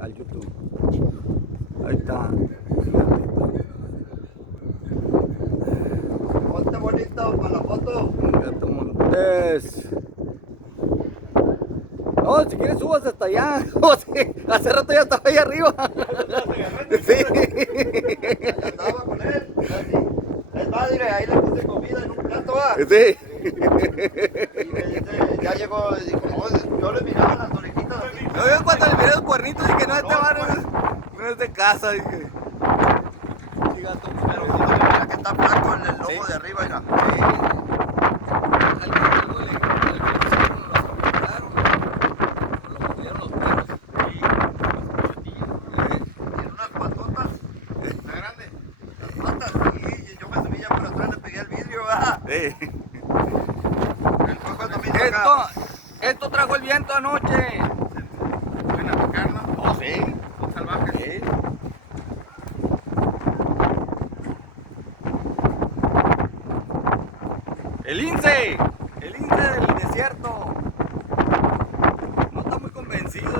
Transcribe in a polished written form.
al YouTube. Ahí está. Ponte bonito para la foto. Gato Montés. No, si quieres subas hasta allá. O sea, hace rato ya estaba ahí arriba. Sí. Allá andaba con él. Es madre, ahí le puse comida en un plato. Sí. Y me dice, ya llegó, dijo, no, yo le miraba las orejitas así. Yo cuando le miré los cuernitos dije, no, este bar no es de casa, dije. Sí, gato Pero Montés. mira que está flaco en el lomo Sí. de arriba, mira. Algo le hicieron, lo mordieron los perros. Tiene unas patotas. ¿Está grande? Las patas, sí. Yo me subí ya por atrás, le pegué el vidrio, ¿verdad? Sí. Él fue cuando me hizo acá. Esto trajo el viento anoche. Buena picar, ¿no? Oh, sí. Son salvajes. Sí. El lince del desierto. No está muy convencido